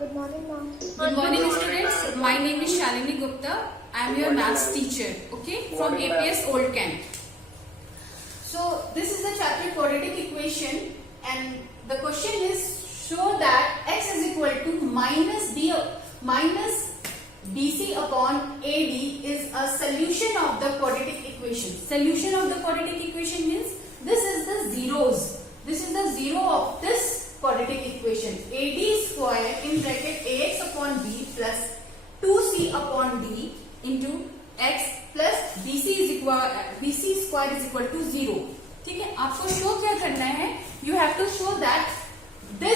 Good morning, ma'am. Good morning, students. My name is Shalini Gupta. I am your maths teacher, okay, from APS Old Kent. So this is the chapter quadratic equation, and the question is show that x is equal to minus bc upon ad is a solution of the quadratic equation. Solution of the quadratic equation means this is the zeros. This is the zero of this quadratic equation. AD square in bracket ax upon b plus 2c upon d into x plus bc square is equal to 0. ठीक है, आपको show क्या करना है? You have to show that the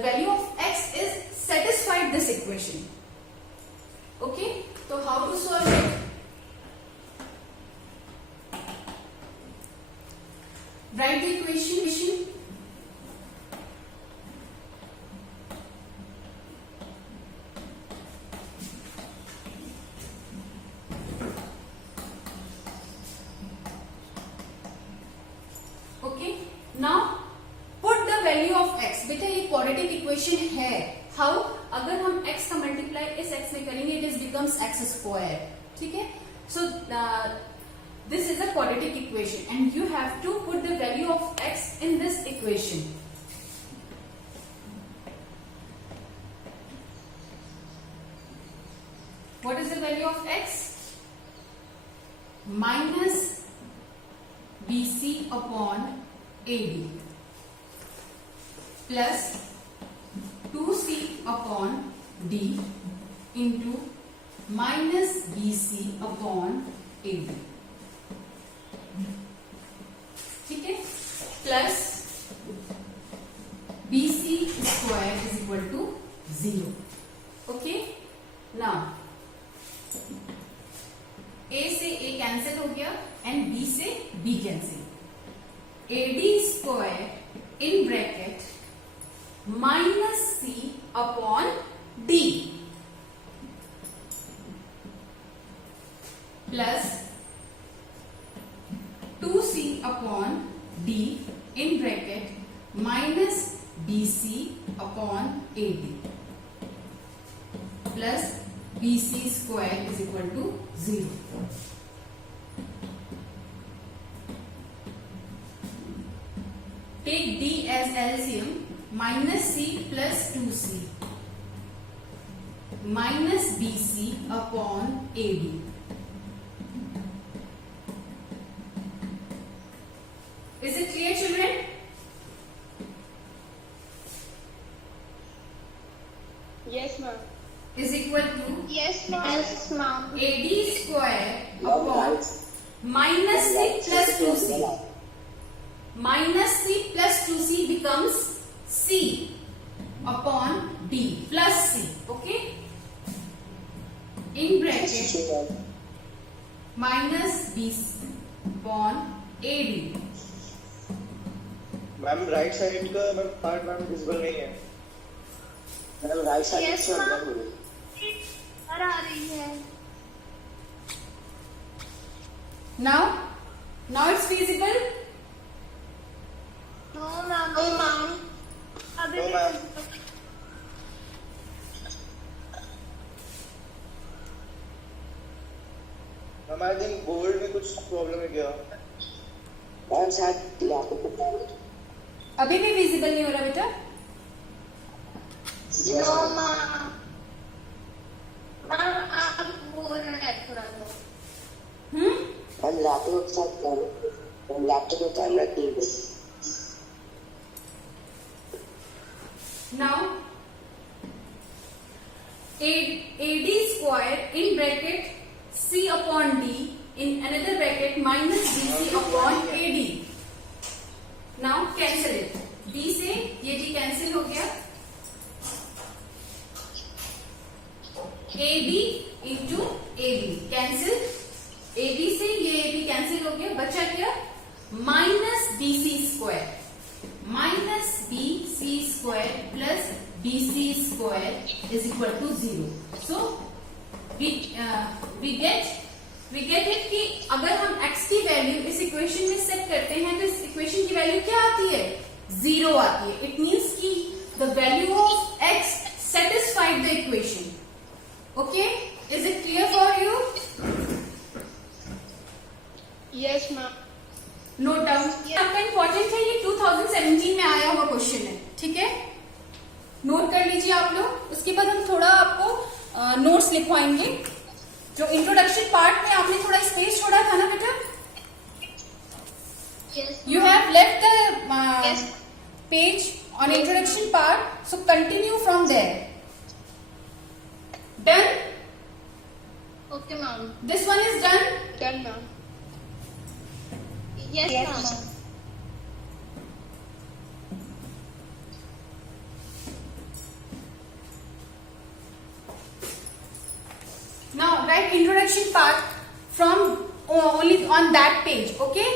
value of x is satisfied this equation. Okay, so how to solve it? Write the equation. Okay, now put the value of x. बेटा ये quadratic equation है. How? अगर हम x का multiply इस x में करेंगे it becomes x square. ठीक है, सो this is a quadratic equation and you have to put the value of x in this equation. What is the value of x? Minus bc upon ad plus 2c upon d into minus bc upon ad. ठीक है, plus bc square is equal to 0. Okay, now a से a cancel हो गया and b से b cancel. ad square in bracket minus c upon d plus 2c upon d in bracket minus bc upon ad plus bc square is equal to 0. Take d as LCM. Minus c plus 2c minus bc upon ad. Is it clear, children? Yes, ma'am. Is equal to Yes, ma'am. Yes, ma'am. AD square upon minus c plus 2c. Minus c plus 2c becomes c upon d plus c. Okay? In bracket minus bc upon AD. Ma'am right side का ma'am part ma'am visible नहीं है. Ma'am right side Yes, से ma'am. Ma'am आ रही है. Now it's feasible. No, ma'am. No, ma'am. अभी No, ma'am. Ma'am I think board में कुछ problem है क्या? मैम शायद लैपटॉप अभी भी विजिबल नहीं हो रहा बेटा. No, ma'am. Ma'am, आप बोल रहे हैं थोड़ा तो. मैम लैपटॉप के साथ मैम लैपटॉप में टाइम रखती है. Now AD square in bracket c upon d in another bracket minus bc upon ad. Now cancel it. d से ये d कैंसिल हो गया. ab into ab cancel. ab से ये ab कैंसिल हो गया. बचा क्या? Minus bc square. Minus bc square plus bc square is equal to 0. So we get it कि अगर हम x की वैल्यू इस इक्वेशन में सेट करते हैं तो इस इक्वेशन की वैल्यू क्या आती है? जीरो आती है. इट मीन्स कि the value of x satisfied the equation. Okay, is it clear for you? Yes, ma'am. Note down. आपका इंपॉर्टेंट है, ये 2017 में आया हुआ क्वेश्चन है. ठीक है, नोट कर लीजिए आप लोग. उसके बाद हम थोड़ा आपको नोट्स लिखवाएंगे. जो इंट्रोडक्शन पार्ट में आपने थोड़ा स्पेस छोड़ा था ना बेटा, Yes. you have left the Yes. page on introduction part, so continue from there. Done? Okay, ma'am. This one is done. Done, ma'am. Yes, ma'am. Now write introduction part from only on that page. Okay.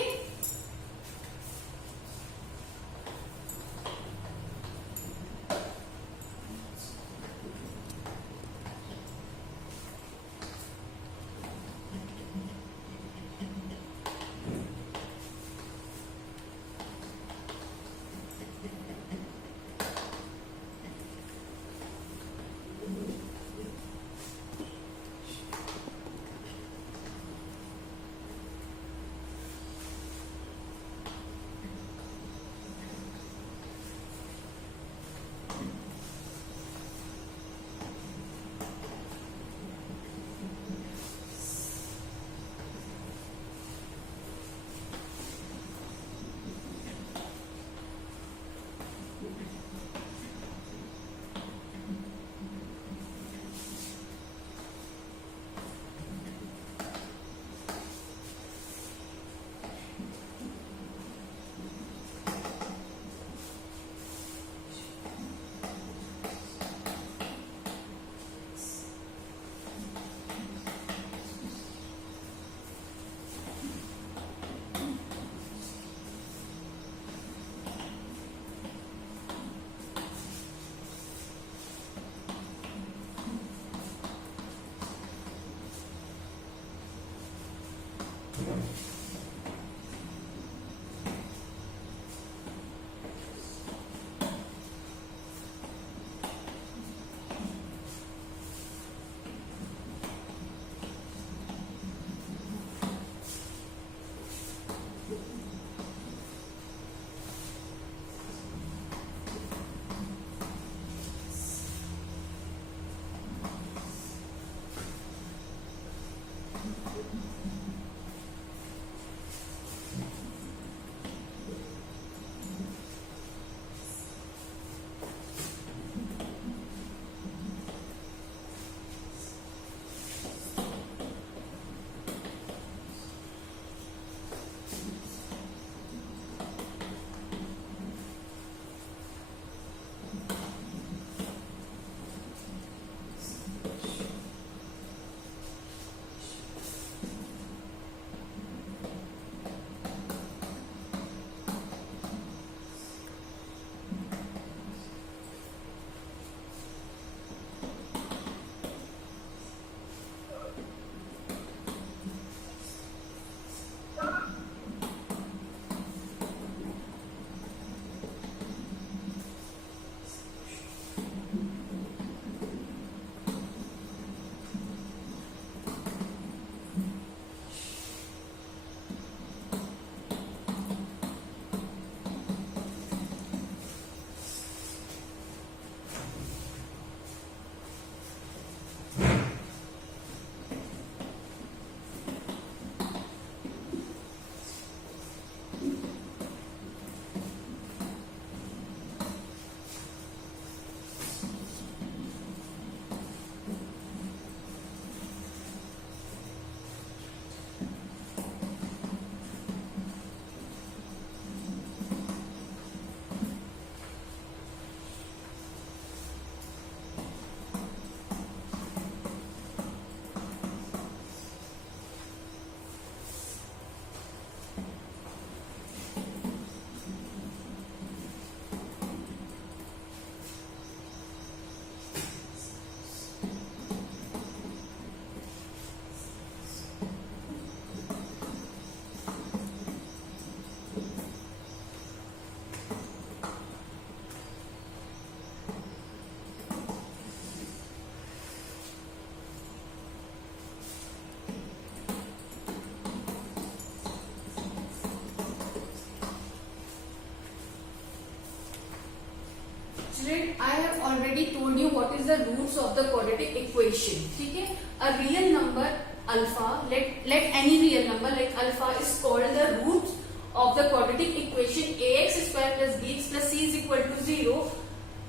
already told you what is the roots of the quadratic equation. ठीक है, a real number alpha, let any real number like alpha is called the root of the quadratic equation ax square plus bx plus c is equal to 0,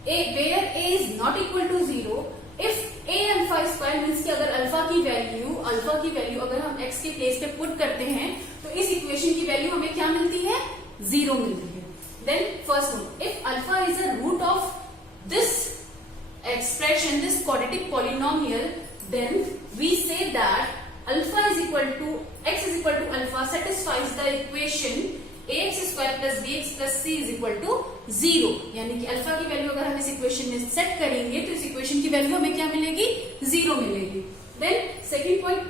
where a is not equal to 0. if a alpha square means कि अगर alpha की value अगर हम x के place पे put करते हैं तो इस इक्वेशन की वैल्यू हमें क्या मिलती है, 0 मिलती है. Then first note, if alpha is a root of this expression, this quadratic polynomial, then we say that alpha is equal to x is equal to alpha satisfies the equation ax square plus bx plus c is equal to 0. यानी कि alpha की value अगर हम इस equation में set करेंगे तो इस इक्वेशन की वैल्यू हमें क्या मिलेगी, 0 मिलेगी. Then second point,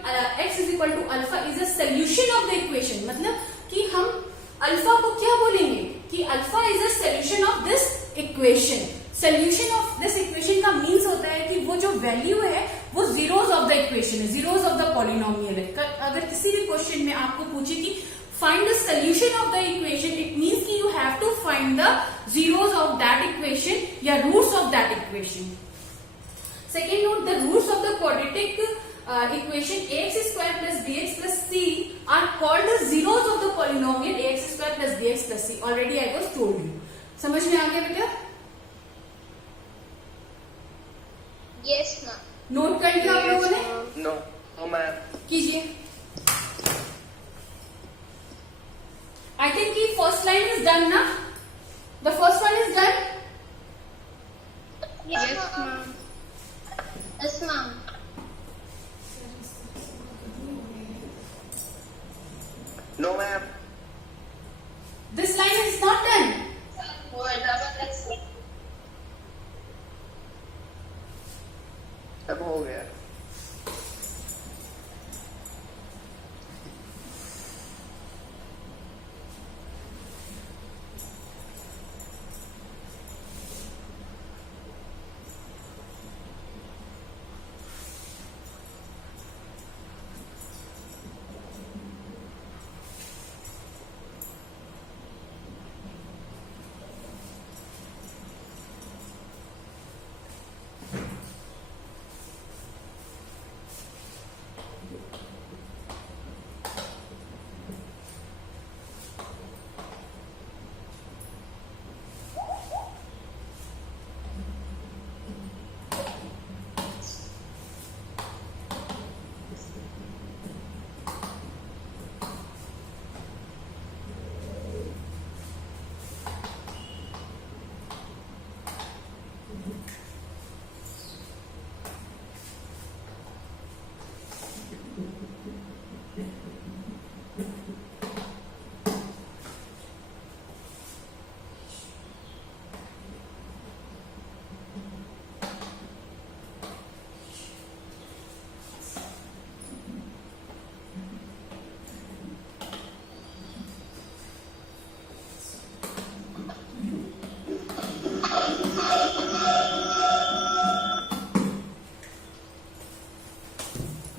x is equal to alpha is a solution of the equation. मतलब कि हम अल्फा को क्या बोलेंगे कि alpha is a solution of this equation. Solution of this equation का मीन्स होता है कि वो जो वैल्यू है वो जीरोस ऑफ द इक्वेशन है, जीरोस ऑफ द पॉलिनोमियल है. अगर किसी भी क्वेश्चन में आपको पूछे कि find the solution of the equation, it means कि you have to find the zeros of that equation या roots of that equation. Second note, the roots of the quadratic equation ax square plus bx plus c are called the zeros of the polynomial ax square plus bx plus c. Already I was told you. समझ में आ गया बेटा? Yes ma'am. Note कर लिया आप लोगों ने? No ma'am. कीजिए. I think कि first line is done ना? The first one is done? Yes ma'am. Yes ma'am. No ma'am. This line is not done. अब हो गया.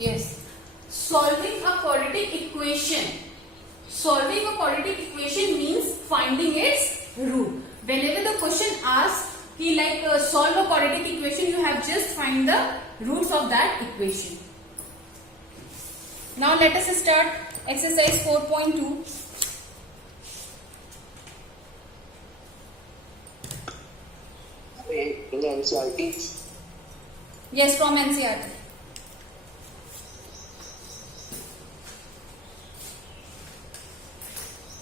Yes. Solving a quadratic equation. Solving a quadratic equation means finding its root. Whenever the question asks, he like solve a quadratic equation, you have just find the roots of that equation. Now let us start exercise 4.2. In the NCERT. Yes, from NCERT.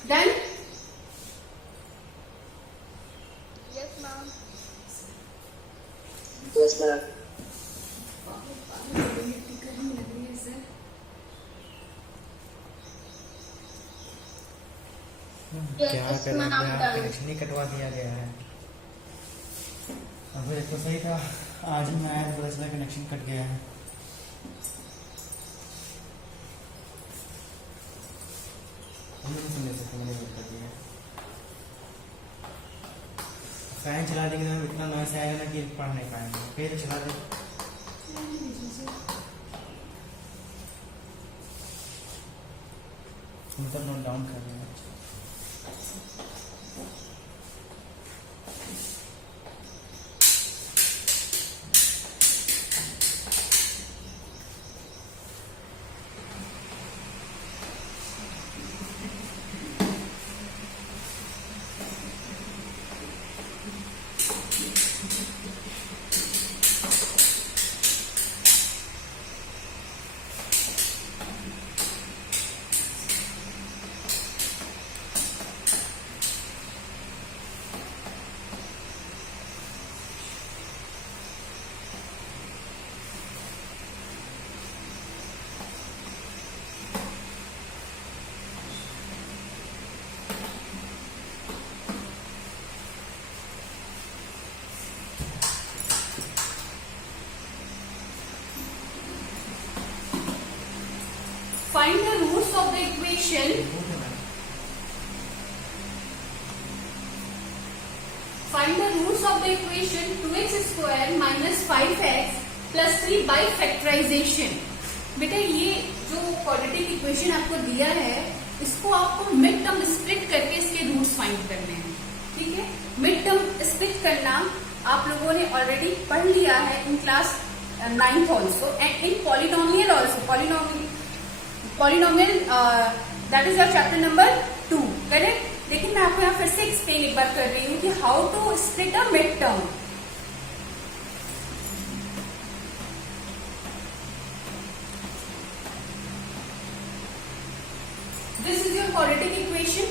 Done? Yes ma'am. Yes ma'am. क्या Yes करें, ma'am. Done. Connection ही कटवा दिया गया है. अब ये तो सही था, आज ही मैं आया तो पता चला कनेक्शन कट गया है. हम नहीं सुन सकते, मैंने वेट कर दिया. फैन चला देंगे तो इतना नॉइस आएगा ना कि पढ़ नहीं पाएंगे. फिर चला दे. मतलब नोट डाउन कर देंगे. Find the roots of the equation Find the roots of the equation 2x square minus 5x plus 3 by factorization. बेटा ये जो क्वाड्रेटिक इक्वेशन आपको दिया है इसको आपको मिड टर्म स्प्लिट करके इसके रूट्स फाइंड करने हैं. ठीक है, मिड टर्म स्प्लिट करना आप लोगों ने ऑलरेडी पढ़ लिया है in class 9th also and in polynomial also. Polynomial that is your chapter number 2, correct. लेकिन मैं आपको यहाँ फिर से एक्सप्लेन एक बार कर रही हूँ कि how to split a mid term. This is your quadratic equation.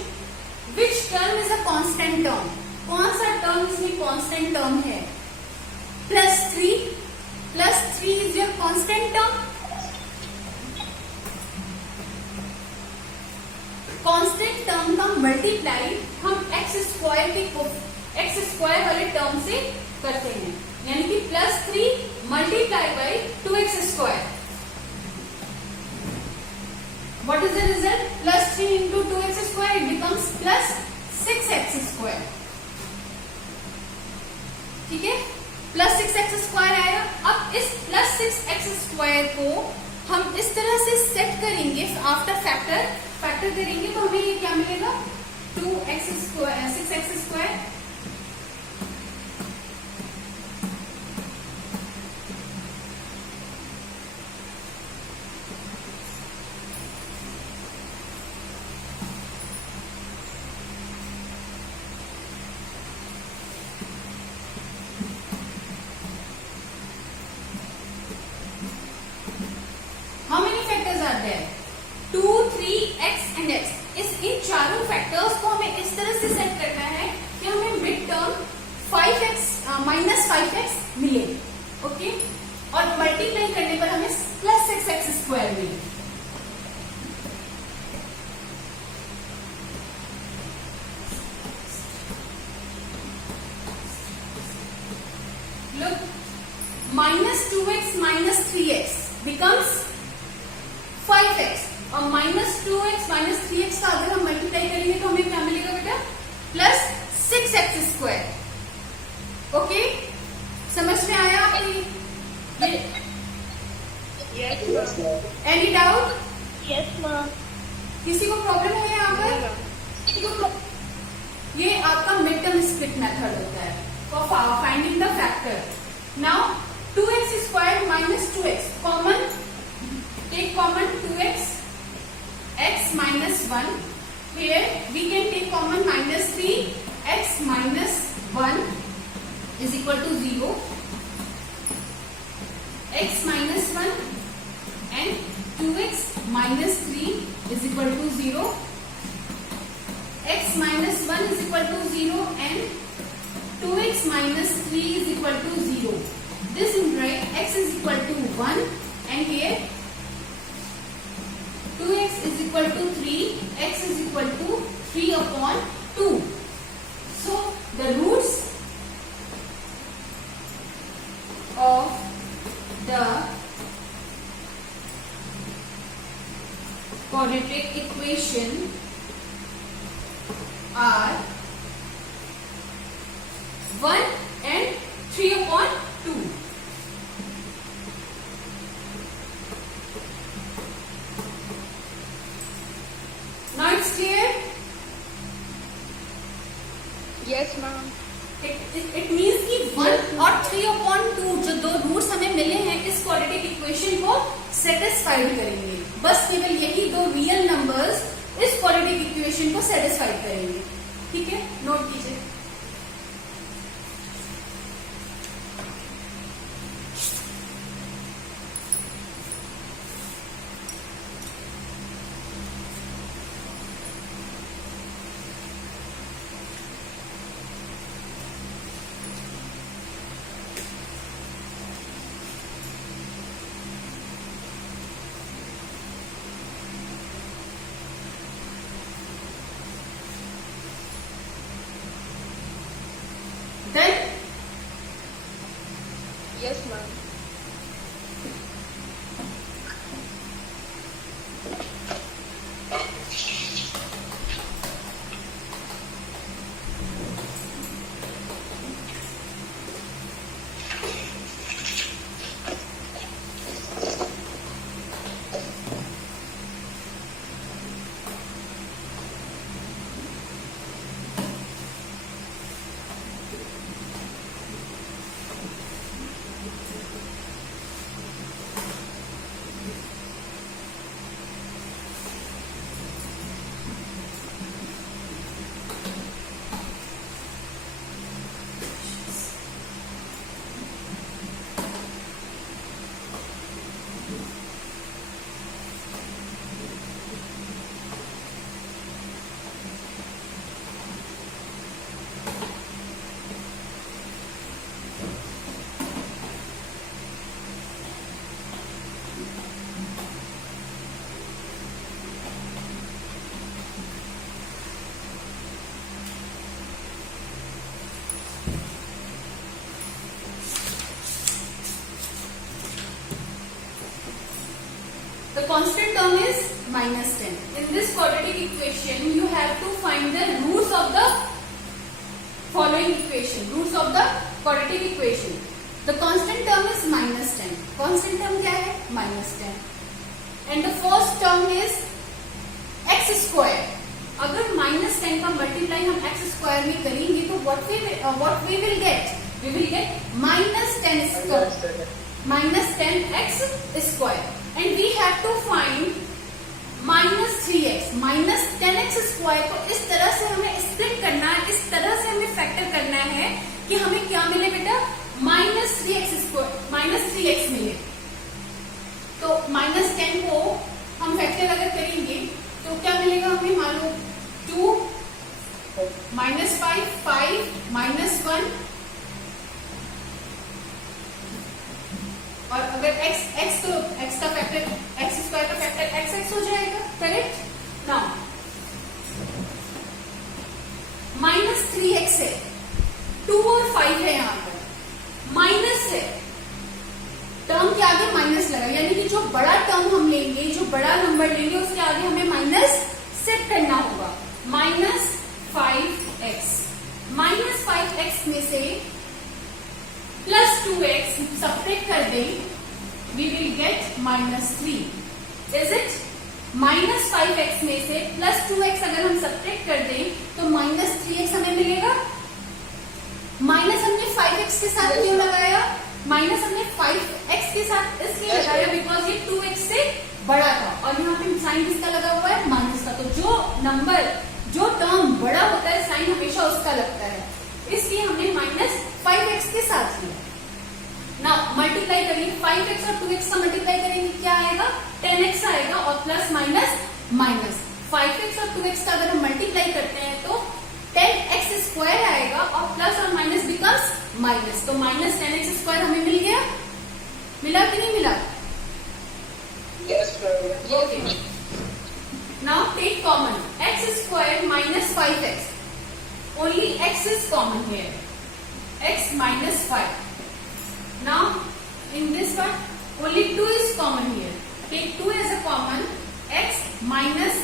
Which term is a constant term? कौन सा टर्म इसमें कांस्टेंट टर्म है? +3 is your constant term. Constant term का मल्टीप्लाई हम एक्स स्क्वायर वाले टर्म से करते हैं, यानी कि +3 multiply by 2x square. What is the result? +3 into 2x square it becomes +6x square. ठीक है, +6x स्क्वायर आया. अब इस +6x स्क्वायर को हम इस तरह से सेट करेंगे आफ्टर फैक्टर करेंगे तो हमें ये क्या मिलेगा? 2x square 6x square How many factors are there? 2, 3, x and x. इन चारों फैक्टर्स को हमें इस तरह से सेट करना है कि हमें mid term 5x minus 5x मिले. ओके, और मल्टीप्लाई करने पर हमें +6x स्क्वायर मिले. Look, -2x minus 3x becomes 5x और -2x minus 3x का अगर हम मल्टीप्लाई करेंगे तो हमें क्या मिलेगा बेटा? +6x square. ओके, समझ में आया आपकी? Yes, ma'am. Any doubt? Yes, ma'am. किसी को प्रॉब्लम है यहाँ पर? ये आपका मिड टर्म स्प्लिट मेथड होता है for finding the factor. Now 2x square minus 2x common, take common 2x, x minus 1. Here we can take common -3, x minus 1 is equal to 0. X minus 1 and 2x minus 3 is equal to 0. X minus 1 is equal to 0 and 2x minus 3 is equal to 0. This implies x is equal to 1 and here 2x is equal to 3, x is equal to 3 upon 2. So the roots of the quadratic equation are 1 and 3 upon 2. Now it's clear? Yes, ma'am. It means कि 1 और 3 upon 2 जो दो roots हमें मिले हैं इस quadratic equation को satisfied करेंगे. बस केवल यही दो रियल नंबर्स इस क्वाड्रेटिक इक्वेशन को सेटिस्फाइड करेंगे. ठीक है, नोट कीजिए. -10. In this quadratic equation, you have to find the roots of the following equation. Roots of the quadratic equation. The constant term is -10. Constant term क्या है? -10. And the first term is x square. अगर -10 का multiply हम x square में करेंगे तो what we will get? We will get -10 square. -10x square. And we have to find -3x. -10x square को इस तरह से हमें स्प्लिट करना है, इस तरह से हमें फैक्टर करना है कि हमें क्या मिले बेटा? -3x स्क्वायर, -3x मिले. तो -10 को हम फैक्टर अगर करेंगे तो क्या मिलेगा हमें? मान लो 2 -5 5 -1 और अगर x तो x का फैक्टर x स्क्वायर का फैक्टर x हो जाएगा. करेक्ट. नाउ -3x है, 2 और 5 है, यहाँ पर माइनस है, टर्म के आगे माइनस लगा, यानी कि जो बड़ा टर्म हम लेंगे, जो बड़ा नंबर लेंगे, उसके आगे हमें माइनस सेट करना होगा. -5x. -5x में से +2x सब्ट्रैक्ट कर दें, we will get -3. Is it? -5x में से +2x अगर हम सब्ट्रैक्ट कर दें तो -3x हमें मिलेगा. माइनस हमने 5x के साथ क्यों लगाया? माइनस हमने 5x के साथ इसलिए लगाया बिकॉज ये 2x से बड़ा था और यहाँ पे साइन किसका लगा हुआ है? माइनस का. तो जो नंबर, जो टर्म बड़ा होता है, साइन हमेशा उसका लगता है, इसलिए हमने -5x के साथ लिया. ना मल्टीप्लाई करेंगे 5x और 2x का मल्टीप्लाई करेंगे, क्या आएगा? 10x आएगा और प्लस माइनस माइनस. 5x और 2x का अगर हम मल्टीप्लाई करते हैं तो 10x स्क्वायर आएगा और प्लस और माइनस बिकम्स माइनस. तो -10x स्क्वायर हमें मिल गया. मिला कि नहीं मिला? Yes, ma'am. Okay. Now take common. X square minus 5x. Only x is common here. X minus 5. Now in this one only 2 is common here. Take 2 as a common. X minus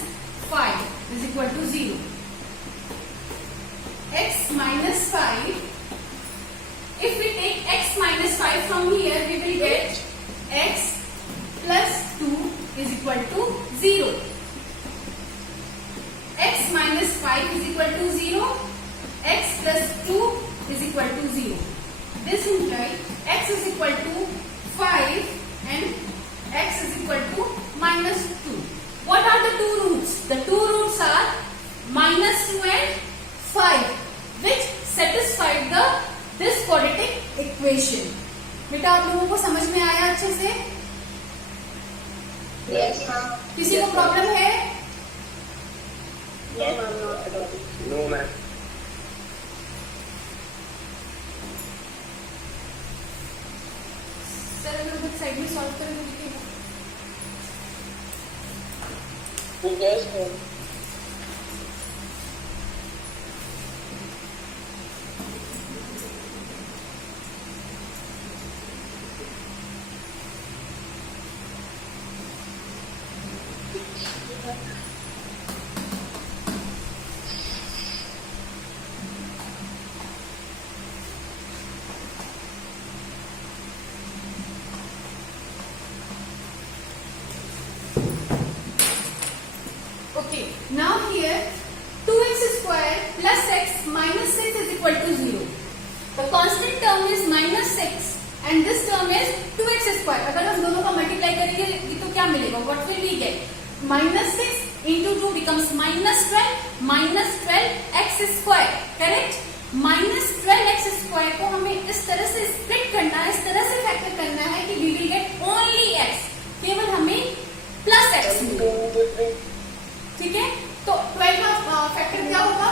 5 is equal to 0. X minus 5. If we take x minus 5 from here, we will get x plus 2 is equal to 0. X minus 5 is equal to 0. X plus 2 is equal to 0. This implies x is equal to 5 and x is equal to minus 2. What are the two roots? The two roots are minus 2 and 5, which satisfied this quadratic equation. बेटा आप लोगों को समझ में आया अच्छे से? Yes, ma'am. किसी को प्रॉब्लम है? Yes, ma'am. Not at all. No, ma'am. Sir अगर बुक साइड में सॉल्व करें तो लिखिएगा. Yes, ma'am. Okay, now here 2x square plus x minus 6 is equal to 0. The constant term is minus 6 and this term is 2x square. अगर हम दोनों का multiply करेंगे तो क्या मिलेगा? What will we get? Minus 6 into 2 becomes minus 12. Minus 12x square. Correct? Minus 12x square को हमें इस तरह से स्प्लिट करना है, इस तरह से फैक्टर करना है कि we will get only x. केवल हमें प्लस x मिलेगा. ठीक है, तो 12 का फैक्टर क्या होगा?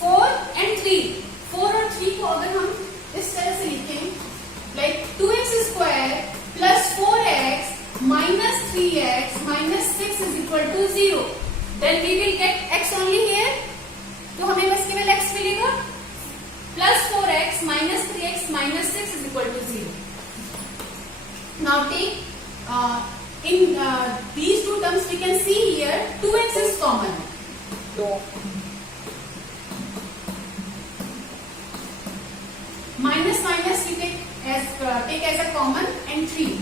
4 and 3. 4 और 3 को अगर हम इस तरह से लिखें, like 2x square plus 4x minus 3x minus 6 is equal to 0. Then we will get x only here. तो हमें बस केवल x मिलेगा. Plus 4x minus 3x minus 6 is equal to 0. Now take in these two terms we can see here 2x is common. Minus minus we take as a common and 3.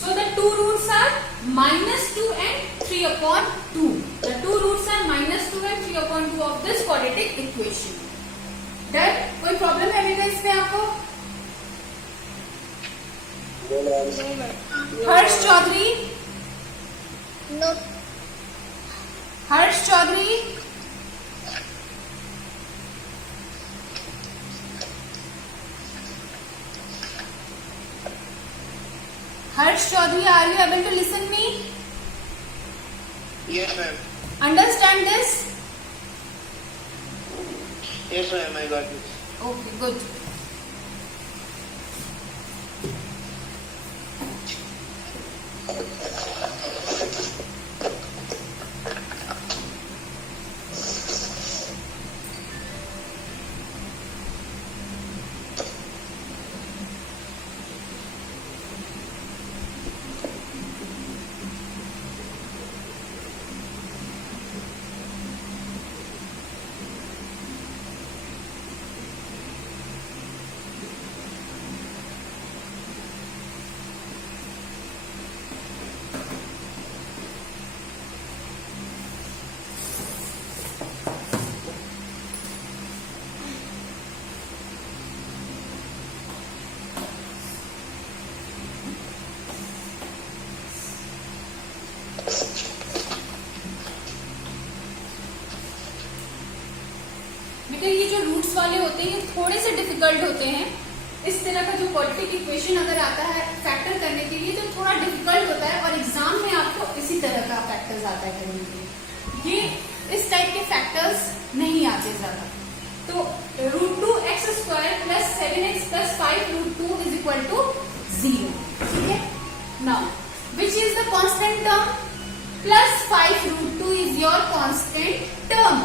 So the two roots are minus 2 and 3 upon 2. The two roots are minus 2 and 3 upon 2 of this quadratic equation. Done? कोई problem है बेटा इसमें आपको? हर्ष Chaudhary, No. Harsh Chaudhary, Harsh Chaudhary, are you able to listen me? Yes, ma'am. Understand this? Yes, ma'am. I got it. Okay, good. बेटा ये जो roots वाले होते हैं ये थोड़े से डिफिकल्ट होते हैं. इस तरह का जो क्वाड्रेटिक इक्वेशन अगर आता है फैक्टर करने के लिए तो थोड़ा डिफिकल्ट होता है और एग्जाम में आपको इसी तरह का फैक्टर्स आता है करने के लिए. ये इस टाइप के फैक्टर्स नहीं आते ज्यादा. तो √2x² plus 7x plus 5√2 is equal to 0. ठीक है. Now which is the constant term? Plus 5√2 is your constant term.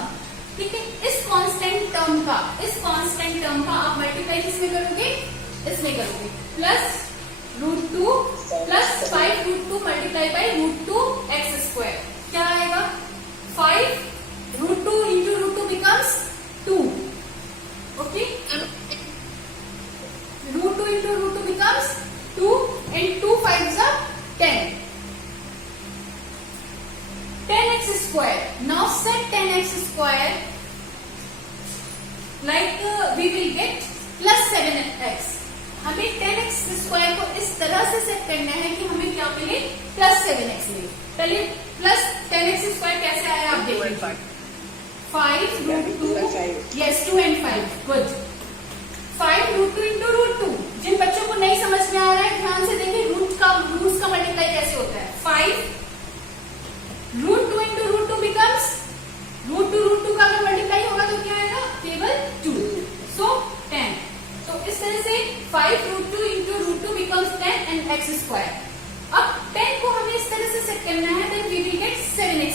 ठीक है. इस कांस्टेंट टर्म का आप मल्टीप्लाई किसमें करोगे? इसमें करोगे. Plus √2 plus 5√2 multiply by √2x². क्या आएगा? 5 √2 into √2 becomes 2. Okay. √2 into √2 becomes 2 and 2 5s are 10. 10x². Now set 10x² like we will get plus 7x. हमें 10x² को इस तरह से सेट करना है कि हमें क्या मिले? प्लस 7x मिले. पहले प्लस 10x² कैसे आया आप देखिए. 5√2. Yes, 2 and 5. Good. 5√2 into √2. जिन बच्चों को नहीं समझ में आ रहा है ध्यान से देखिए रूट्स का मल्टीप्लाई कैसे होता है. 5 √2 into √2 becomes √2 का अगर मल्टीप्लाई होगा तो क्या आएगा? केवल 2. So 10. तो इस तरह से 5√2 into √2 becomes 10 and x². अब 10 को हमें इस तरह से सेट करना है then we will get 7x².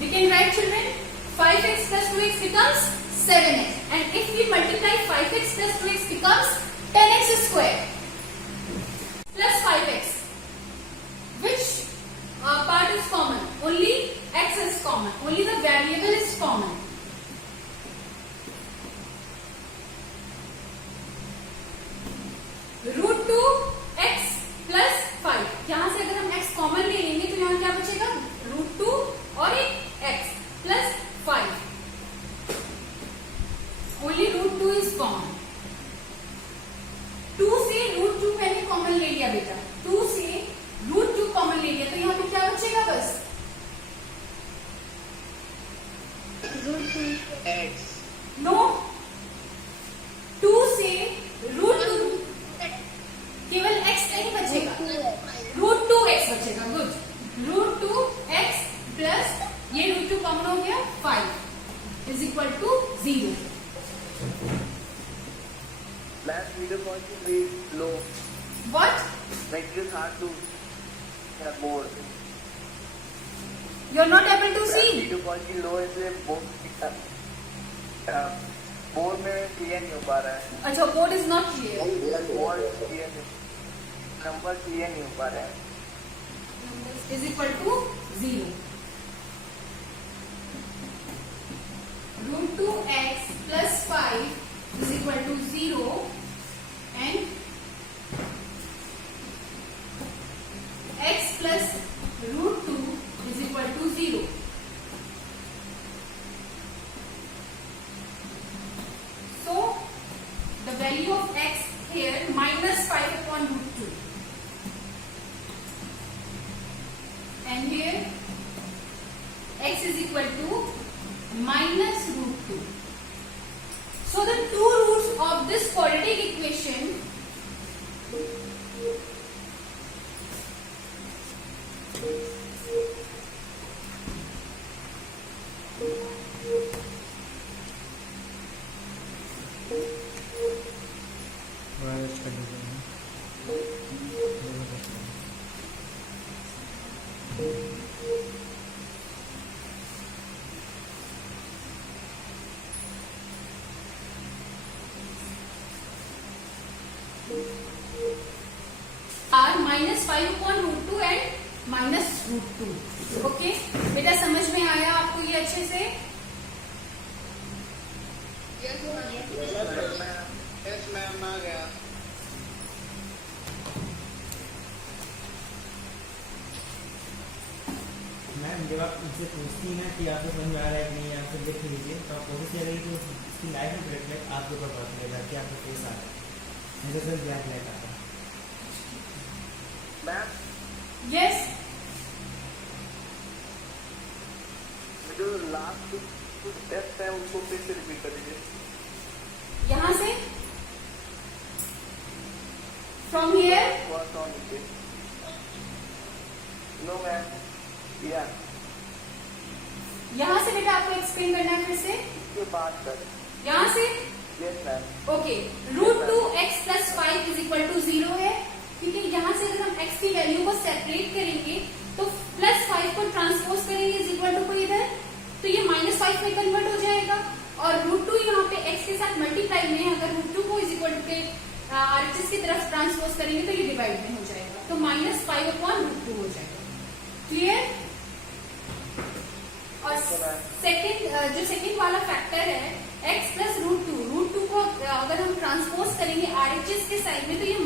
We can write children 5x plus 2x becomes 7x and if we multiply 5x plus 2x becomes 10x² plus 5x. Which part is common? Only x is common. Only the variable is common. √2x plus 5. यहाँ से अगर is hard to board. You are not able to see. Video quality लो है इसलिए board में clear नहीं हो पा रहा है. अच्छा, code is not clear. Board clear नहीं, नंबर क्लियर नहीं हो पा रहा है. Is equal to 0. √2x plus 5 is equal to 0 and x plus √2 is equal to 0. So the value of x here minus 5 upon √2 and here x is equal to minus √2. So the two roots of this quadratic equation are minus 5 upon √2 and minus √2. Okay बेटा, समझ में आया आपको ये अच्छे से? Yes, ma'am. Yes ma'am आ गया. Ma'am जब आप उनसे पूछती हैं कि आपको समझ में आ रहा है कि नहीं, आप तो लिख लीजिए, तो आप कोशिश करेंगे कि इसकी लाइफ में रिफ्लेक्ट आपके ऊपर पड़ जाएगा कि आपका फेस आ रहा है, नहीं तो सिर्फ ब्लैक लाइट आता है. मैम यस, जो लास्ट टेस्ट है उसको फिर से रिपीट कर दीजिए. यहां से from here. Work on it. No ma'am. या यहां से बेटा आपको एक्सप्लेन करना है फिर से. इसके बाद कर. यहां से yes ma'am. Okay. √2x plus 5 is equal to 0 है. ठीक है, यहां से अगर हम x की वैल्यू को सेपरेट करेंगे तो +5 को ट्रांसपोज करेंगे इज इक्वल टू को इधर, तो ये -5 में कन्वर्ट हो जाएगा. और √2 यहाँ पे x के साथ मल्टीप्लाई में अगर √2 को इज इक्वल टू के RHS की तरफ ट्रांसपोज करेंगे तो ये डिवाइड में हो जाएगा, तो -5 upon √2 हो जाएगा. क्लियर? और सेकंड जो सेकंड वाला फैक्टर है x प्लस √2 को अगर हम ट्रांसपोज करेंगे RHS के साइड में तो ये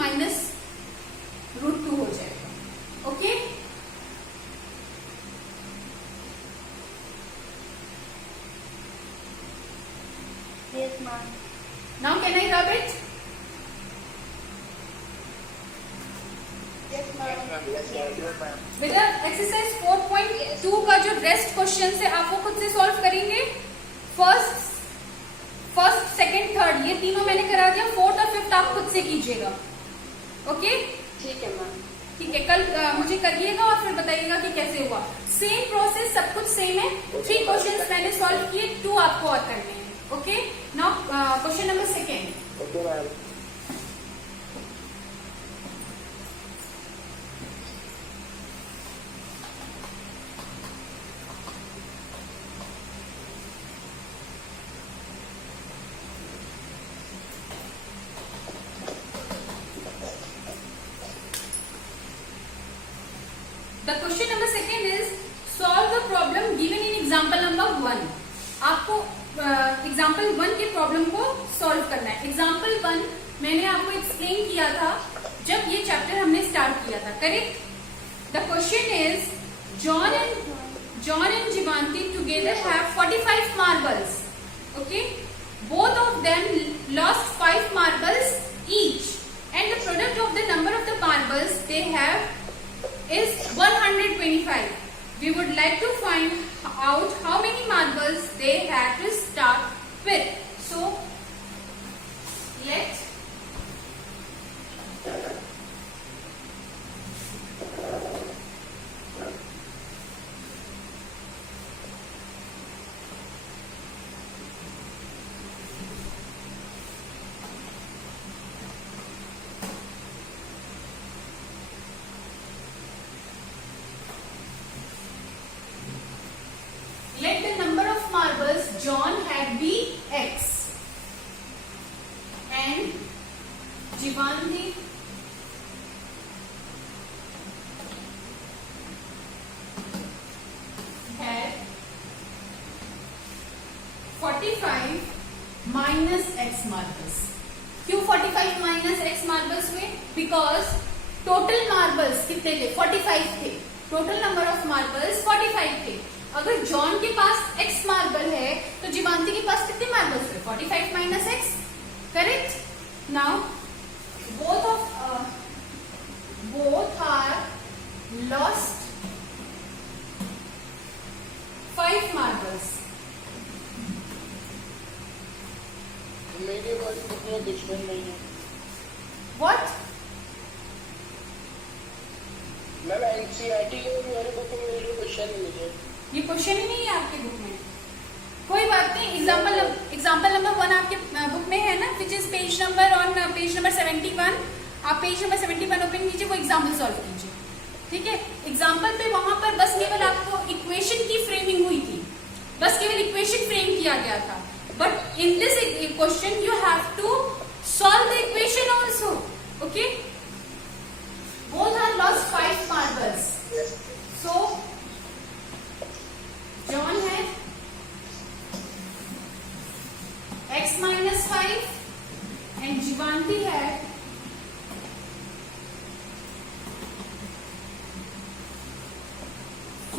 -√2 हो जाएगा. Okay, Yes, ma'am. Now can I rub it? Yes, ma'am. Yes ma'am. बेटा एक्सरसाइज 4.2 का जो रेस्ट क्वेश्चन है आप वो खुद से सॉल्व करेंगे. फर्स्ट सेकंड थर्ड ये तीनों मैंने करा दिया, फोर्थ और फिफ्थ आप खुद से कीजिएगा. ओके ठीक है मैम. ठीक है, कल मुझे करिएगा और फिर बताइएगा कि कैसे हुआ. सेम प्रोसेस, सब कुछ सेम है. 3 क्वेश्चंस मैंने सॉल्व किए, 2 आपको और करने हैं. Okay, now question number second. Okay ma'am. The question number second is solve the problem given in example number 1. आपको एग्जाम्पल 1 के प्रॉब्लम को सॉल्व करना है. एग्जाम्पल 1 मैंने आपको एक्सप्लेन किया था जब ये चैप्टर हमने स्टार्ट किया था, correct? The question is John and Jivanti together have 45 marbles. Okay, both of them lost 5 marbles each, and the product of the number of the marbles they have is 125. We would like to find out how many marbles they had to start with. So let let the number of marbles John had be X and Jivanti had 45 minus X marbles. क्यों 45 minus x marbles हुए? Because total marbles कितने थे? 45 थे. Total number of marbles 45 थे. अगर John के पास x marble है तो जीवांती के पास कितने मार्बल्स हुए? 45 minus x. Correct. Now both are lost 5 marbles. मेरे वाली बुक में क्वेश्चन नहीं है. What? मैम एनसीईआरटी के मेरे बुक में मेरे क्वेश्चन नहीं है. ये क्वेश्चन ही नहीं है आपके बुक में. कोई बात नहीं. एग्जाम्पल नंबर 1 आपके बुक में है ना, विच इज पेज नंबर 71. आप पेज नंबर 71 ओपन कीजिए, वो एग्जाम्पल सॉल्व कीजिए. ठीक है. एग्जाम्पल पे वहां पर बस केवल आपको इक्वेशन की फ्रेमिंग हुई थी, बस केवल इक्वेशन फ्रेम किया गया था. But in this question you have to solve the equation also. Okay? Both are lost 5 marbles. So John had x minus 5 and Jivanti had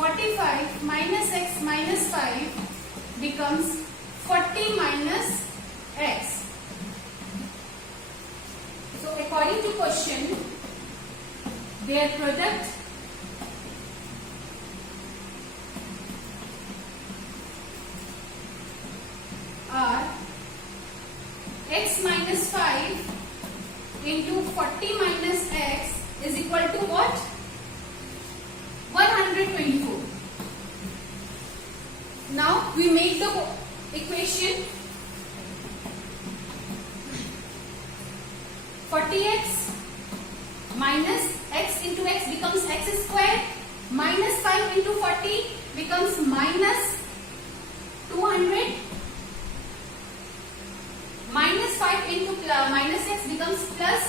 (45) minus x minus 5 becomes 40 minus x. So according to question, their product are x minus 5 into 40 minus x is equal to what? 124. Now we make the equation 40x minus x into x becomes x square, minus 5 into 40 becomes minus 200, minus 5 into minus x becomes plus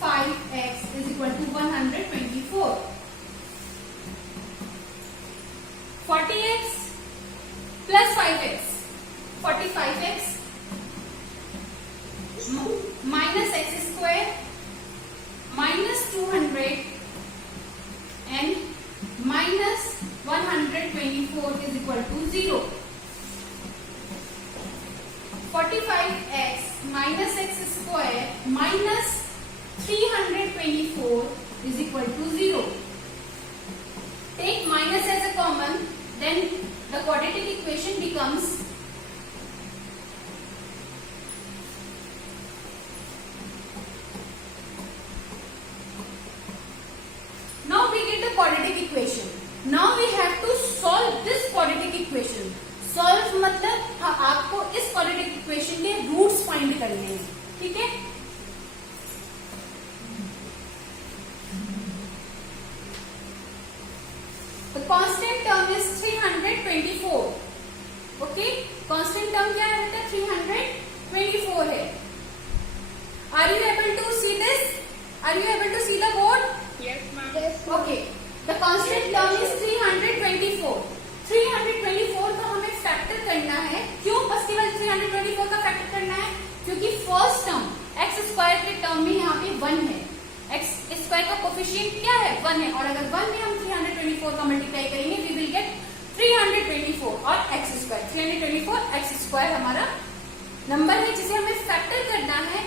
5x is equal to 124. 40x plus 5x, 45x minus x square minus 200 and minus 124 is equal to 0. 45x minus x square minus 324 is equal to 0. Take minus as a common, then the quadratic equation becomes now we get the quadratic equation. Now we have to solve this quadratic equation. Solve मतलब आपको इस quadratic equation के roots find करने हैं. ठीक है. The constant term is 324. Okay? Constant term क्या है? 324 है. Are you able to see this? Are you able to see the board? Yes, ma'am. Okay. The constant term is 324. 324 का हमें फैक्टर करना है. क्यों बस केवल 324 का फैक्टर करना है? क्योंकि फर्स्ट टर्म x स्क्वायर के टर्म में यहाँ पे 1 है. x स्क्वायर का कोफिशिएंट क्या है? 1 है. और अगर 1 में हम 324 का मल्टीप्लाई करेंगे वी विल गेट 324 और x स्क्वायर. 324 x स्क्वायर हमारा नंबर है जिसे हमें फैक्टर करना है.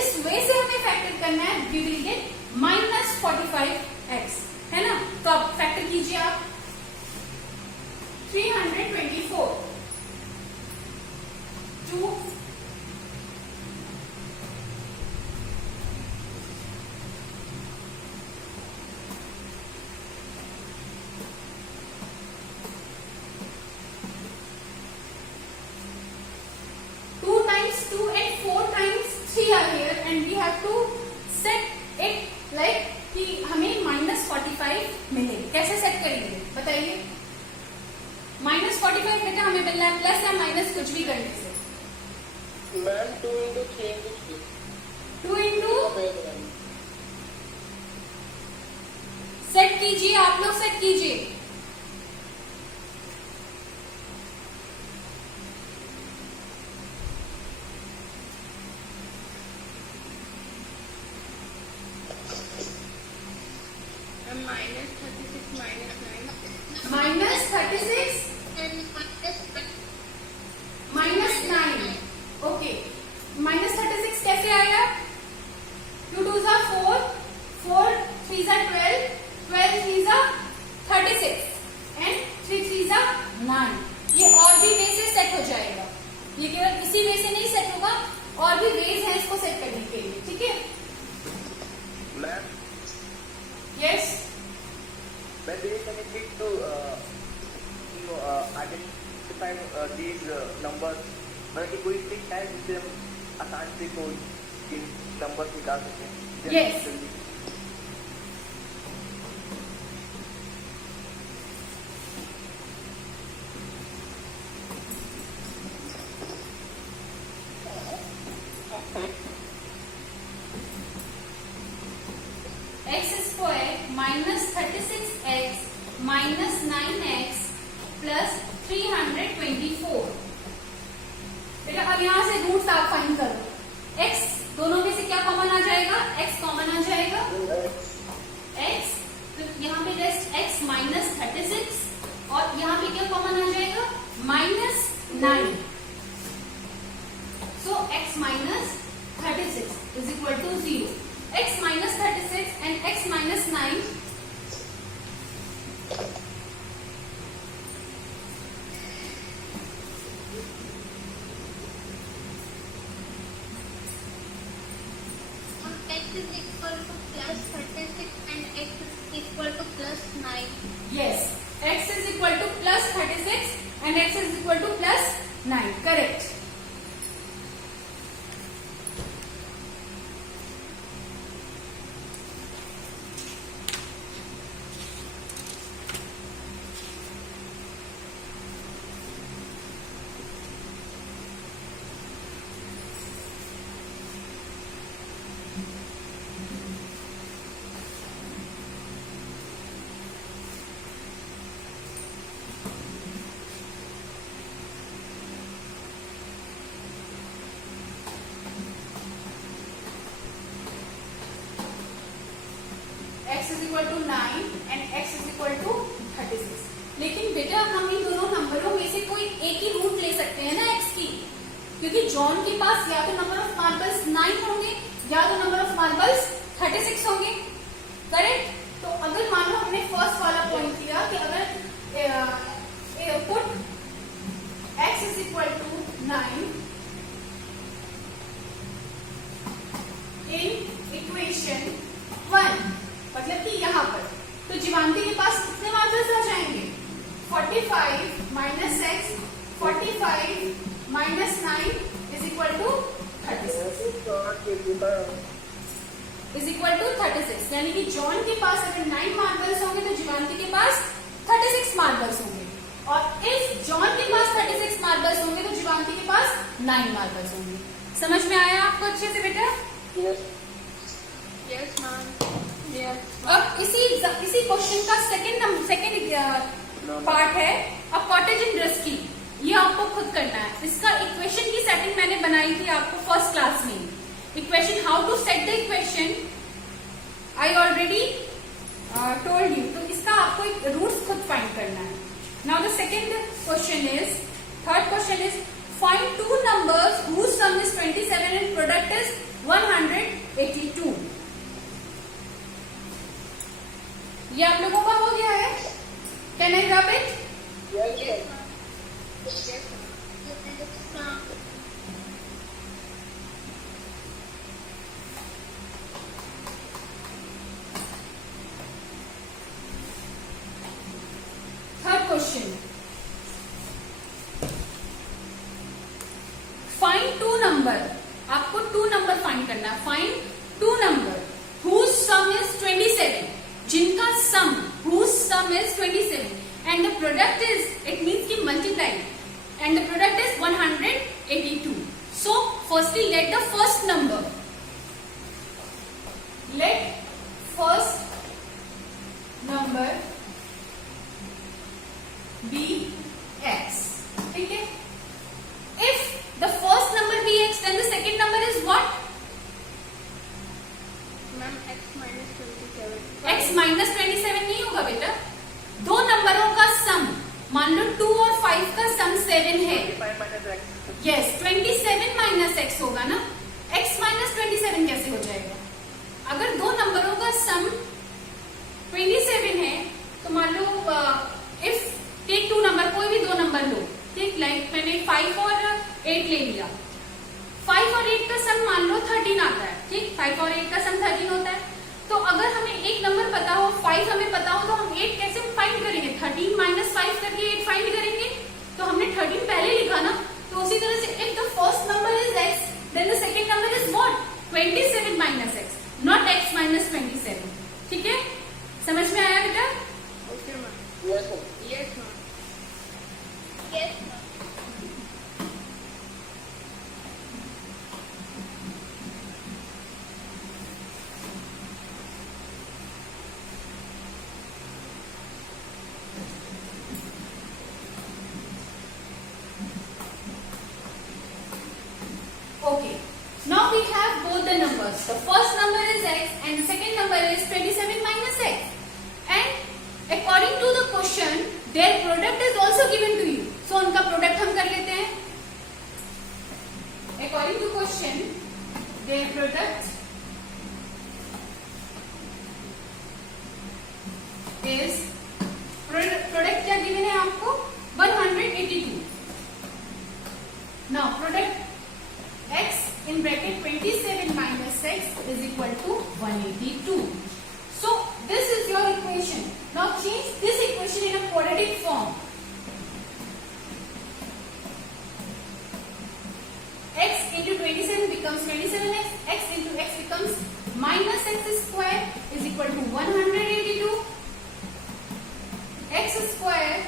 इस वे से हमें फैक्टर करना है. We will get minus 45x. है ना? तो अब फैक्टर कीजिए आप. 324 2 times 2 and 4 times 3 are here and we have to set it like कि हमें minus 45 मिले. कैसे सेट करेंगे बताइए. minus 45 45 बेटा हमें मिलना है प्लस या माइनस कुछ भी करने से। Ma'am 2 into 3 into 3 2 into set कीजिए, आप लोग सेट कीजिए। Minus 36 minus 9। ओके, माइनस 36 कैसे आएगा? 2 2 जा 4, 4 3 जा 12, 12 3 जा 36 एंड 3 3 जा 9। ये और भी वे से सेट हो जाएगा, ये केवल इसी वे से नहीं सेट होगा, और भी वेज हैं इसको सेट करने के लिए। ठीक है ma'am, yes when there is any trick to identify these numbers, मतलब कि कोई ट्रिक है जिससे हम आसान से कोई इन नंबर्स निकाल सकते हैं? Yes. X square minus 36x minus 9x plus 324। बेटा अब यहाँ से रूट्स आप फाइंड करो। x दोनों में से क्या कॉमन आ जाएगा? x कॉमन आ जाएगा। x तो यहाँ पे जस्ट x माइनस 36 और यहाँ पे क्या कॉमन आ जाएगा? Minus 9। So x minus 36 is equal to 0। x minus 36 and x minus 9 x is equal to plus 36 and x is equal to plus 9. yes, x is equal to plus 36 and x is equal to plus 9, correct। x is equal to 9 and x is equal to 36। लेकिन बेटा हम इन दोनों नंबरों में से कोई एक ही root ले सकते हैं ना x की, क्योंकि जॉन के पास या तो नंबर ऑफ मार्बल्स 9 होंगे या तो नंबर ऑफ मार्बल्स 36 होंगे, करेक्ट। तो अगर मान लो हमने फर्स्ट वाला पॉइंट लिया कि अगर put x is equal to 9 in equation 1, मतलब कि यहाँ पर तो जीवांती के पास कितने मार्बल्स आ जाएंगे? 45 minus x 45 minus 9 is equal to 36 is equal to 36। यानी कि जॉन के पास अगर 9 मार्बल्स होंगे तो जीवांती के पास 36 मार्बल्स होंगे, और इफ जॉन के पास 36 मार्बल्स होंगे तो जीवांती के पास 9 मार्बल्स होंगे। समझ में आया आपको अच्छे से बेटा? Yes, ma'am. Yes. अब इसी क्वेश्चन का सेकंड पार्ट है अब कॉटेज इंडस्ट्री। ये आपको खुद करना है। इसका इक्वेशन की सेटिंग मैंने बनाई थी आपको फर्स्ट क्लास में। Equation how to set the equation I already told you. तो इसका आपको एक रूट्स खुद फाइंड करना है। Now the second question is, third question is find two numbers whose sum is 27 and product is 182। ये आप लोगों का हो गया है? Can I rub it? Yes, ma'am. Third question, find two number. आपको टू नंबर फाइंड करना है। Find two number whose sum is 27, जिनका सम whose sum is 27 and and the product is, it means ki multiply, and the product is 182. So firstly let the first number be x. ठीक है? If the first number be x, then the second number is what? Ma'am x minus 27. x minus 27 नहीं होगा बेटा, दो नंबरों का सम, मान लो 2 और 5 का सम 7 है. 25 minus x. Yes 27 minus x होगा ना. x माइनस 27 कैसे हो जाएगा? अगर दो नंबरों का सम 27 है तो मान लो इफ टेक टू नंबर, कोई भी दो नंबर लो, ठीक, लाइक मैंने 5 और 8 ले लिया. 5 और 8 का सम मान लो 13 आता है. ठीक, 5 और 8 का सम 13 होता है. तो अगर हमें एक नंबर पता हो, 5 हमें पता हो, तो हम 8 कैसे फाइंड करेंगे? 13 माइनस 5 करके 8 फाइंड करेंगे. तो हमने 13 पहले लिखा ना. तो उसी तरह से if the first number is x, then the second number is what? 27 minus x, not x minus 27. ठीक है, समझ में आया बेटा? Okay ma'am. Yes, sir. Yes ma'am. Yes ma'am. Okay. Now we have both the numbers. The first number is x and the second number is 27 minus x. And according to the question, their product is also given to you. So उनका product हम कर लेते हैं. According to question, their product is, product क्या given है आपको? 182. Now product x in bracket 27 minus x is equal to 182. So this is your equation. Now change this equation in a quadratic form. X into 27 becomes 27x. X into x becomes minus x square is equal to 182. X square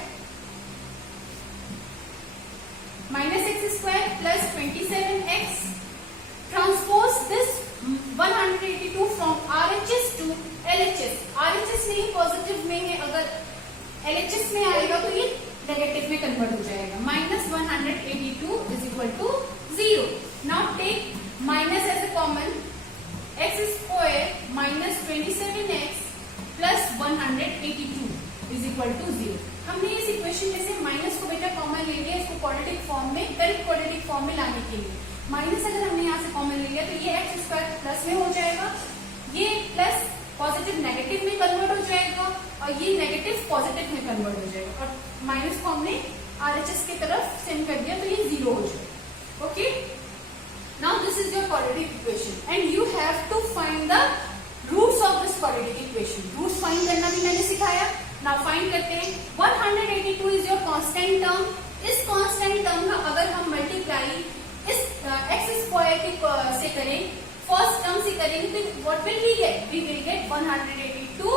minus x square plus 27x. Transpose this 182 from RHS to LHS. RHS में ही positive में है, अगर LHS में आएगा तो ये negative में convert हो जाएगा. Minus 182 is equal to 0. Now take minus as a common. X square minus 27x plus 182 is equal to 0. हमने इस इक्वेशन में से माइनस को बेटा कॉमन ले लिया, इसको क्वाड्रेटिक फॉर्म में, करेक्ट क्वाड्रेटिक फॉर्म में लाने के लिए. माइनस अगर हमने यहाँ से कॉमन ले लिया तो ये एक्स स्क्वायर प्लस में हो जाएगा, ये प्लस पॉजिटिव नेगेटिव में कन्वर्ट हो जाएगा और ये नेगेटिव पॉजिटिव में कन्वर्ट हो जाएगा. और माइनस को हमने आरएचएस की तरफ सेंड कर दिया तो ये 0 हो जाएगा. Okay, now this is your quadratic equation and you have to find the roots of this quadratic equation. Roots find करना भी मैंने सिखाया. नाउ फाइंड करते हैं. 182 इज योर कांस्टेंट टर्म. इस कांस्टेंट टर्म का अगर हम मल्टीप्लाई इस एक्स स्क्वायर से करें, फर्स्ट टर्म से करेंगे तो what will we get? We will get 182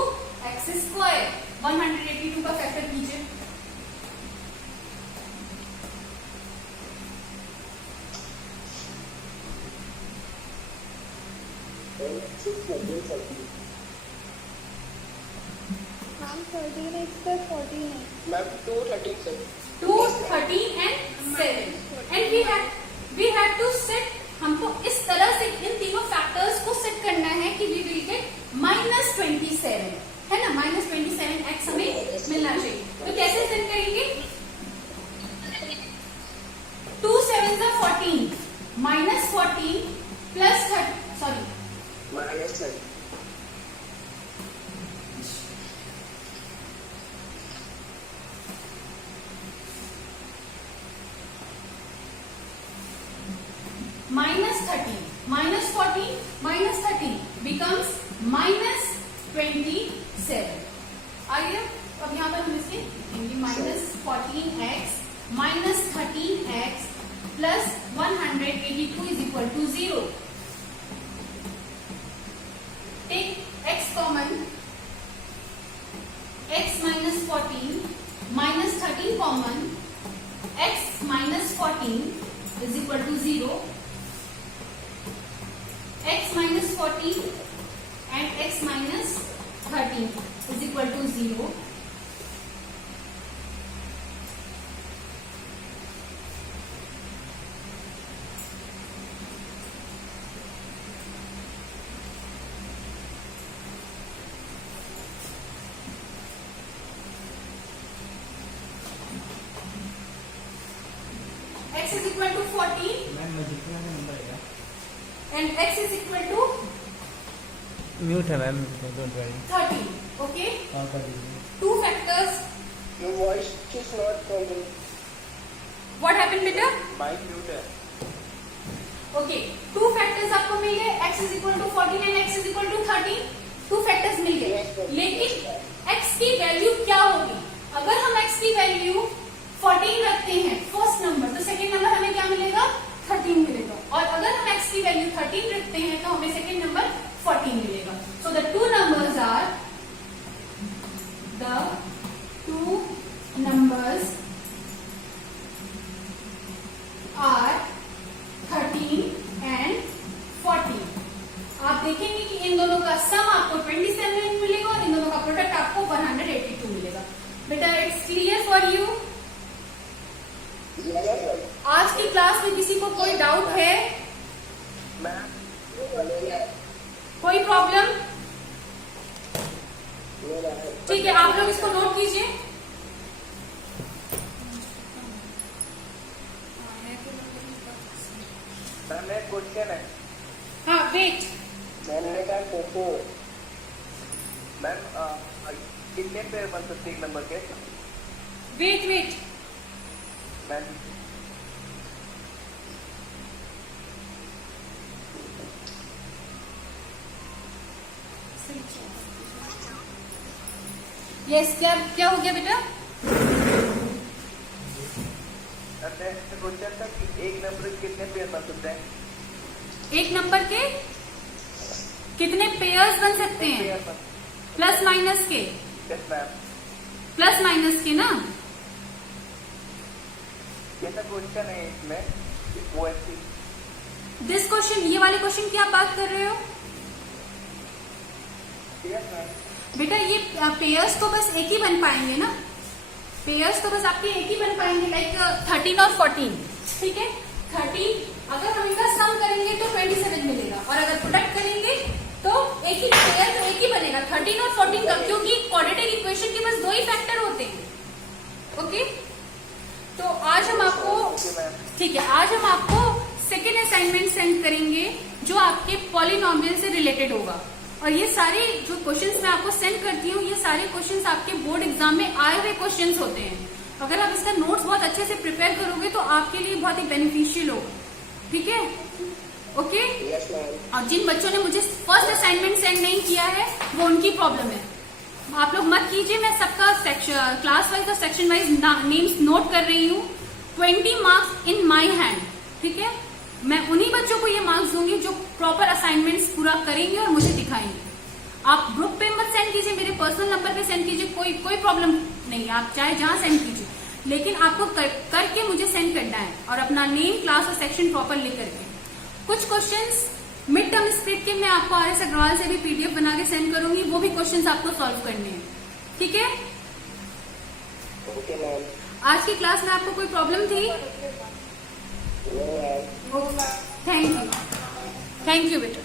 x square. 182 का फैक्टर कीजिए. मैम 13 x पर 14 है. Ma'am 2 13 7. 2, 13 and 7. And we had to set, हमको इस तरह से इन तीनों फैक्टर्स को सेट करना है कि we will get minus 27, है ना. minus 27x हमें मिलना चाहिए. तो कैसे सेट करेंगे? 2 7s are 14, minus 14 plus 30, sorry, minus 10. minus 30, minus 14, minus 30 becomes minus 27. आइए अब यहाँ पर हम इसके लिखेंगे minus 14x minus 13x plus 182 is equal to 0. Take x common. X minus 14 minus 13 common, x minus 14 is equal to 0, x minus 14 and x minus 13 is equal to 0. x is equal to 14 ma'am multiply का number है and x is equal to mute है ma'am, don't worry. 13. Okay, और कर दीजिए. two factors. Your voice is not coming. What happened बेटा? Mic mute है. Okay, two factors आपको मिल गए, x is equal to 14 and x is equal to 13. two factors मिल गए, लेकिन x की वैल्यू क्या होगी? अगर हम x की वैल्यू 14 रखते हैं फर्स्ट नंबर, तो सेकेंड नंबर हमें क्या मिलेगा? 13 मिलेगा. और अगर हम x की वैल्यू 13 रखते हैं तो हमें सेकेंड नंबर 14 मिलेगा. So the two numbers are are 13 and 14. आप देखेंगे कि इन दोनों का सम आपको 27 मिलेगा और इन दोनों का प्रोडक्ट आपको 182 मिलेगा. बेटा इट्स क्लियर फॉर यू? आज की क्लास में किसी को कोई डाउट है? कोई प्रॉब्लम? ठीक है, आप लोग इसको नोट कीजिए. मैम एक क्वेश्चन है. हाँ वेट, मैंने कहा फोटो. मैम कितने पेयर बन सकते हैं एक नंबर के? Wait ma'am yes. क्या हो गया बेटा? क्वेश्चन था कि एक नंबर के कितने पेयर बन सकते हैं? एक नंबर के कितने पेयर्स बन सकते हैं? प्लस माइनस के. Yes ma'am. प्लस माइनस के ना. कैसा क्वेश्चन है इसमें? वो ऐसी दिस क्वेश्चन, ये वाले क्वेश्चन की आप बात कर रहे हो? Yes ma'am. बेटा ये पेयर्स तो बस एक ही बन पाएंगे ना. पेयर्स तो बस आपके एक ही बन पाएंगे, लाइक 13 और 14. ठीक है, 13 अगर हम इनका सम करेंगे तो 27 मिलेगा, और अगर प्रोडक्ट करेंगे तो एक ही पेयर तो एक ही बनेगा 13 और 14 का, क्योंकि क्वाड्रेटिक इक्वेशन के बस दो ही फैक्टर होते हैं. ओके, तो आज हम आपको, ठीक है, आज हम आपको सेकेंड असाइनमेंट सेंड करेंगे जो आपके पॉलिनोमियल से रिलेटेड होगा. और ये सारे जो क्वेश्चंस मैं आपको सेंड करती हूँ, ये सारे क्वेश्चंस आपके बोर्ड एग्जाम में आए हुए क्वेश्चंस होते हैं. अगर आप इसका नोट्स बहुत अच्छे से प्रिपेयर करोगे तो आपके लिए बहुत ही बेनिफिशियल होगा. ठीक है, ओके. और जिन बच्चों ने मुझे फर्स्ट असाइनमेंट सेंड नहीं किया है वो उनकी प्रॉब्लम है. आप लोग मत कीजिए, मैं सबका क्लास वाइज और सेक्शन वाइज नेम्स नोट कर रही हूँ. 20 मार्क्स इन माई हैंड. ठीक है, मैं उन्हीं बच्चों को ये मार्क्स दूंगी जो प्रॉपर असाइनमेंट्स पूरा करेंगे और मुझे दिखाएंगे. आप ग्रुप पे मत सेंड कीजिए, मेरे पर्सनल नंबर पे सेंड कीजिए, कोई प्रॉब्लम नहीं, आप चाहे जहां सेंड कीजिए, लेकिन आपको करके मुझे सेंड करना है और अपना नेम, क्लास और सेक्शन प्रॉपर लिख करके. कुछ क्वेश्चंस मिड टर्म स्क्रिप्ट के मैं आपको RS अग्रवाल से भी PDF बना के सेंड करूंगी, वो भी क्वेश्चंस आपको सॉल्व करने हैं. ठीक है, ओके मैम. आज की क्लास में आपको कोई प्रॉब्लम थी? थैंक यू बेटा.